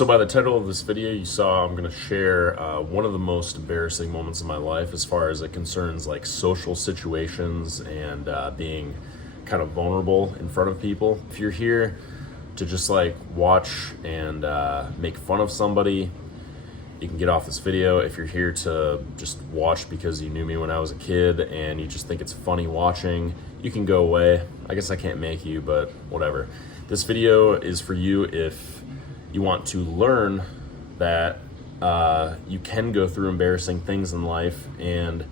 So by the title of this video, you saw I'm going to share one of the most embarrassing moments of my life as far as it concerns like social situations and being kind of vulnerable in front of people. If you're here to just like watch and make fun of somebody, you can get off this video. If you're here to just watch because you knew me when I was a kid and you just think it's funny watching, you can go away. I guess I can't make you, but whatever. This video is for you if you want to learn that you can go through embarrassing things in life and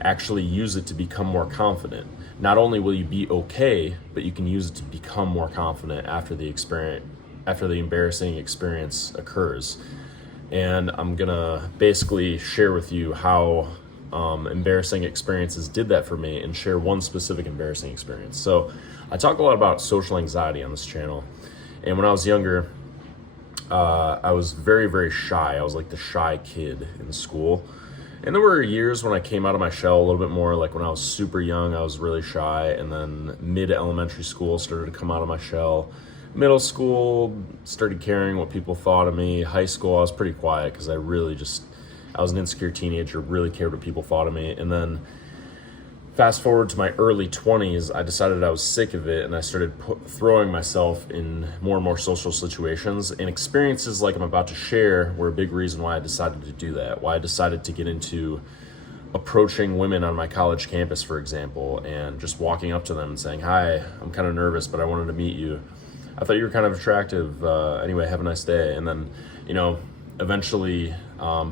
actually use it to become more confident. Not only will you be okay, but you can use it to become more confident after the embarrassing experience occurs. And I'm gonna basically share with you how embarrassing experiences did that for me and share one specific embarrassing experience. So I talk a lot about social anxiety on this channel. And when I was younger, I was very, very shy. I was like the shy kid in school. And there were years when I came out of my shell a little bit more. Like when I was super young, I was really shy. And then mid-elementary school, started to come out of my shell. Middle school, started caring what people thought of me. High school, I was pretty quiet because I was an insecure teenager, really cared what people thought of me. And then fast forward to my early 20s, I decided I was sick of it, and I started throwing myself in more and more social situations. And experiences like I'm about to share were a big reason why I decided to do that, why I decided to get into approaching women on my college campus, for example, and just walking up to them and saying, "Hi, I'm kind of nervous, but I wanted to meet you. I thought you were kind of attractive. Anyway, have a nice day." And then, eventually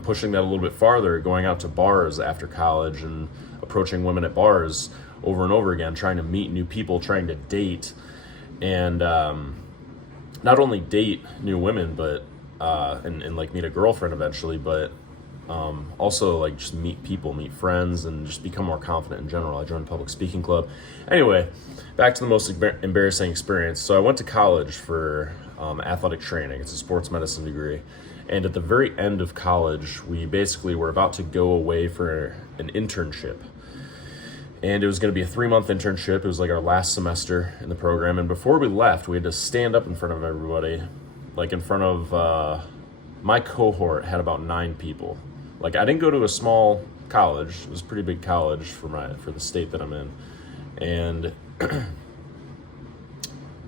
pushing that a little bit farther, going out to bars after college and approaching women at bars over and over again, trying to meet new people, trying to date, and not only date new women, but and like meet a girlfriend eventually, but also like just meet people, meet friends, and just become more confident in general. I joined a public speaking club. Anyway, back to the most embarrassing experience. So I went to college for athletic training. It's a sports medicine degree. And at the very end of college, we basically were about to go away for an internship. And it was going to be a 3-month internship. It was like our last semester in the program. And before we left, we had to stand up in front of everybody. Like in front of my cohort had about 9 people. Like I didn't go to a small college. It was a pretty big college for the state that I'm in. And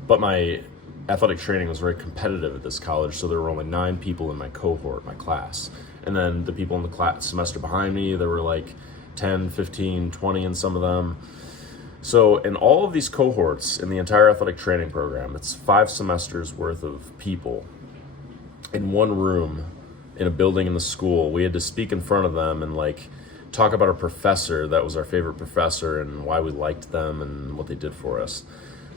but my athletic training was very competitive at this college, so there were only 9 people in my cohort, my class. And then the people in the class semester behind me, there were like 10, 15, 20 in some of them. So in all of these cohorts in the entire athletic training program, it's 5 semesters worth of people in one room in a building in the school. We had to speak in front of them and like talk about a professor that was our favorite professor and why we liked them and what they did for us.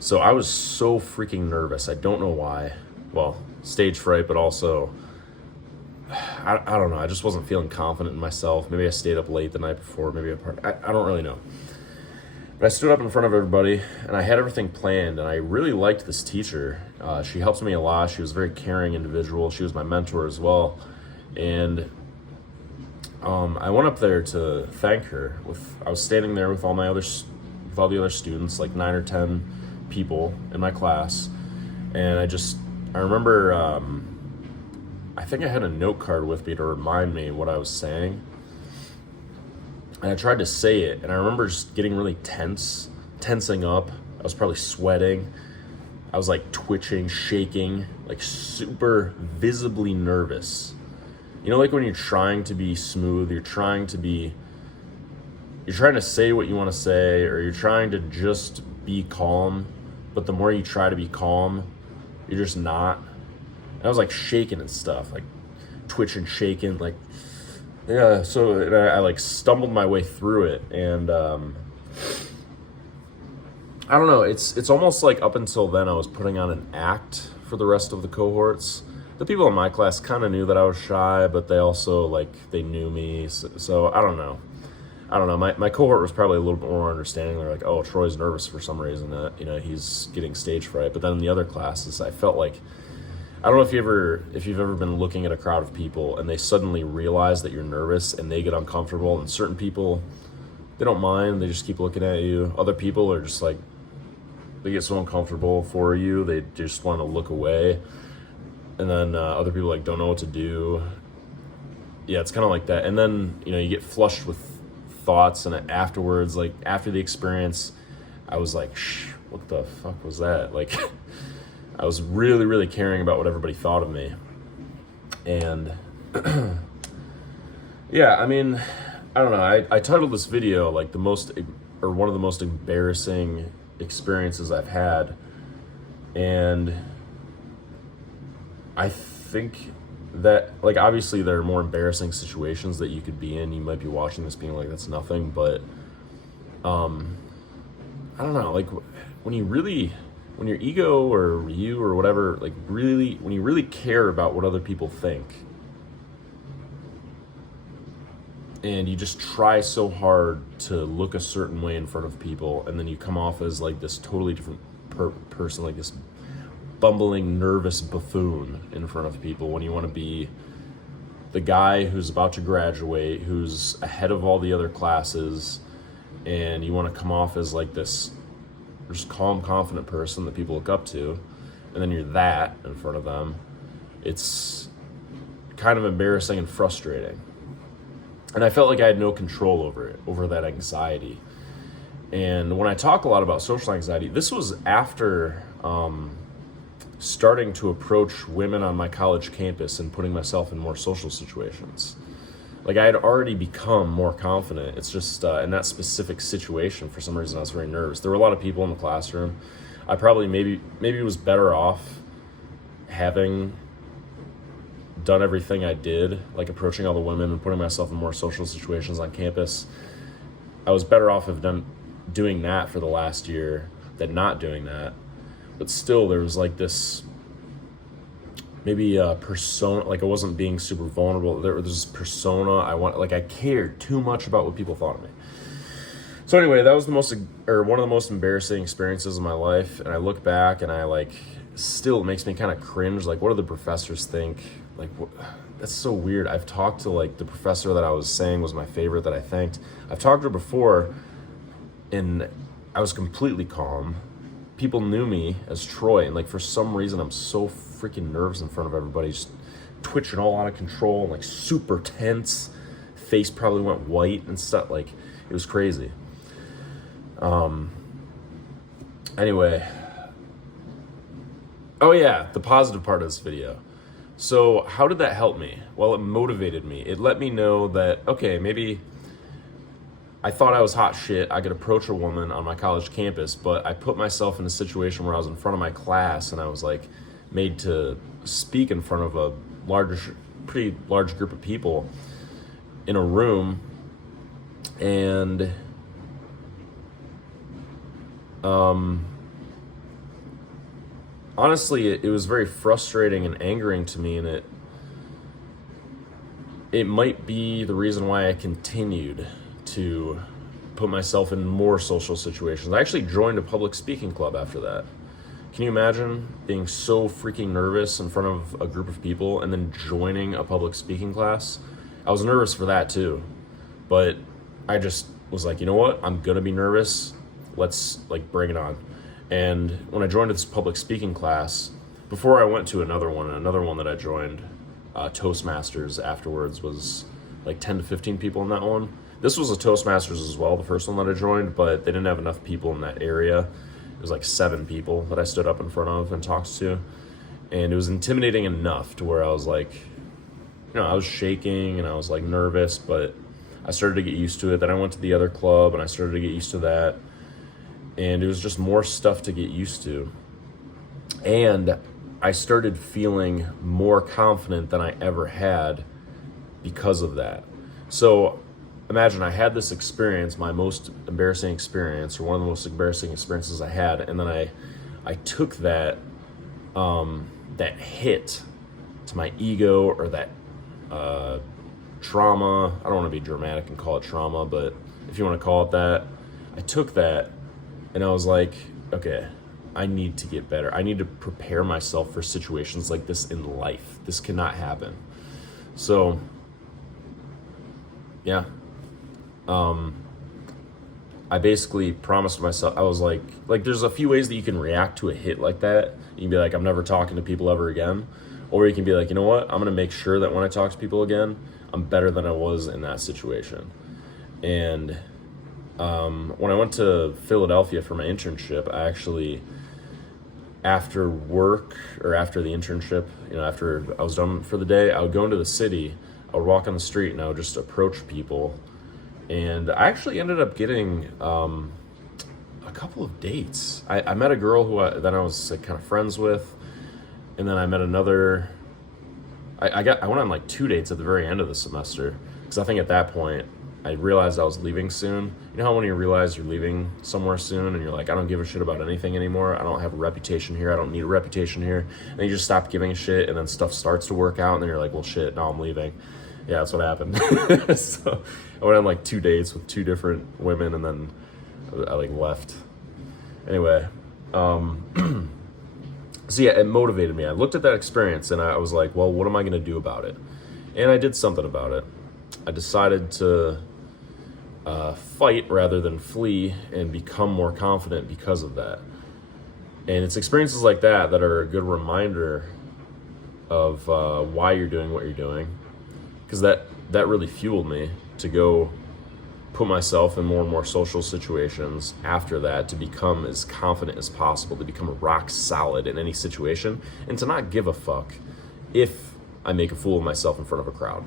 So I was so freaking nervous. I don't know why. Well, stage fright, but also, I don't know. I just wasn't feeling confident in myself. Maybe I stayed up late the night before. Maybe I don't really know. But I stood up in front of everybody, and I had everything planned, and I really liked this teacher. She helped me a lot. She was a very caring individual. She was my mentor as well. And I went up there to thank her. I was standing there with all the other students, like 9 or 10 people in my class, and I remember I think I had a note card with me to remind me what I was saying, and I tried to say it, and I remember just getting really tensing up. I was probably sweating. I was like twitching, shaking, like super visibly nervous. Like when you're trying to be smooth, you're trying to say what you want to say, or you're trying to just be calm, but the more you try to be calm, you're just not. And I was like shaking and stuff, like twitching, shaking, like, yeah. So I like stumbled my way through it. And I don't know, it's almost like up until then I was putting on an act for the rest of the cohorts. The people in my class kind of knew that I was shy, but they also they knew me. So I don't know. My cohort was probably a little bit more understanding. They're like, "Oh, Troy's nervous for some reason. He's getting stage fright." But then in the other classes, I felt like, I don't know if you've ever been looking at a crowd of people and they suddenly realize that you're nervous and they get uncomfortable. And certain people, they don't mind. They just keep looking at you. Other people are just like, they get so uncomfortable for you, they just want to look away. and then other people like don't know what to do. Yeah, it's kind of like that. And then, you get flushed with thoughts, and afterwards, like after the experience, I was like, what the fuck was that? Like, I was really, really caring about what everybody thought of me. And yeah, I mean, I don't know. I titled this video like one of the most embarrassing experiences I've had. And I think that, like, obviously there are more embarrassing situations that you could be in. You might be watching this being like, that's nothing, but I don't know, like when your ego or you or whatever, like really, when you really care about what other people think, and you just try so hard to look a certain way in front of people, and then you come off as like this totally different person, like this bumbling, nervous buffoon in front of people, when you want to be the guy who's about to graduate, who's ahead of all the other classes, and you want to come off as like this just calm, confident person that people look up to, and then you're that in front of them. It's kind of embarrassing and frustrating. And I felt like I had no control over that anxiety. And when I talk a lot about social anxiety, this was after starting to approach women on my college campus and putting myself in more social situations. Like, I had already become more confident. It's just in that specific situation, for some reason, I was very nervous. There were a lot of people in the classroom. I probably maybe was better off having done everything I did, like approaching all the women and putting myself in more social situations on campus. I was better off doing that for the last year than not doing that. But still, there was like this maybe a persona, like I wasn't being super vulnerable. There was this persona I cared too much about what people thought of me. So anyway, that was one of the most embarrassing experiences of my life. And I look back and still it makes me kind of cringe. Like, what do the professors think? Like, that's so weird. I've talked to like the professor that I was saying was my favorite that I thanked. I've talked to her before, and I was completely calm. People knew me as Troy, and like for some reason I'm so freaking nervous in front of everybody, just twitching all out of control and like super tense. Face probably went white and stuff. Like, it was crazy. Anyway. Oh yeah, the positive part of this video. So how did that help me? Well, it motivated me. It let me know that, okay, maybe I thought I was hot shit. I could approach a woman on my college campus, but I put myself in a situation where I was in front of my class and I was like made to speak in front of a pretty large group of people in a room. And honestly, it was very frustrating and angering to me, and it might be the reason why I continued to put myself in more social situations. I actually joined a public speaking club after that. Can you imagine being so freaking nervous in front of a group of people and then joining a public speaking class? I was nervous for that too, but I just was like, you know what? I'm gonna be nervous. Let's like bring it on. And when I joined this public speaking class, before I went to another one that I joined, Toastmasters afterwards, was like 10 to 15 people in that one. This was a Toastmasters as well, the first one that I joined, but they didn't have enough people in that area. It was like 7 people that I stood up in front of and talked to. And it was intimidating enough to where I was like, I was shaking and I was like nervous, but I started to get used to it. Then I went to the other club and I started to get used to that. And it was just more stuff to get used to. And I started feeling more confident than I ever had because of that. So imagine I had this experience, my most embarrassing experience, or one of the most embarrassing experiences I had, and then I took that hit to my ego, or that trauma. I don't want to be dramatic and call it trauma, but if you want to call it that, I took that and I was like, okay, I need to get better. I need to prepare myself for situations like this in life. This cannot happen. So, yeah. I basically promised myself, I was like there's a few ways that you can react to a hit like that. You can be like, I'm never talking to people ever again. Or you can be like, you know what, I'm gonna make sure that when I talk to people again, I'm better than I was in that situation. And when I went to Philadelphia for my internship, I actually, after work or after the internship, after I was done for the day, I would go into the city, I would walk on the street, and I would just approach people. And I actually ended up getting a couple of dates. I met a girl who I was like, kind of friends with, and then I met another. I went on like 2 dates at the very end of the semester, because I think at that point I realized I was leaving soon. You know how when you realize you're leaving somewhere soon and you're like, I don't give a shit about anything anymore. I don't have a reputation here. I don't need a reputation here. And you just stop giving a shit, and then stuff starts to work out, and then you're like, well, shit, now I'm leaving. Yeah, that's what happened. So I went on like 2 dates with 2 different women, and then I like left. Anyway, so yeah, it motivated me. I looked at that experience and I was like, well, what am I going to do about it? And I did something about it. I decided to fight rather than flee and become more confident because of that. And it's experiences like that that are a good reminder of why you're doing what you're doing, because that really fueled me to go put myself in more and more social situations after that, to become as confident as possible, to become rock solid in any situation, and to not give a fuck if I make a fool of myself in front of a crowd.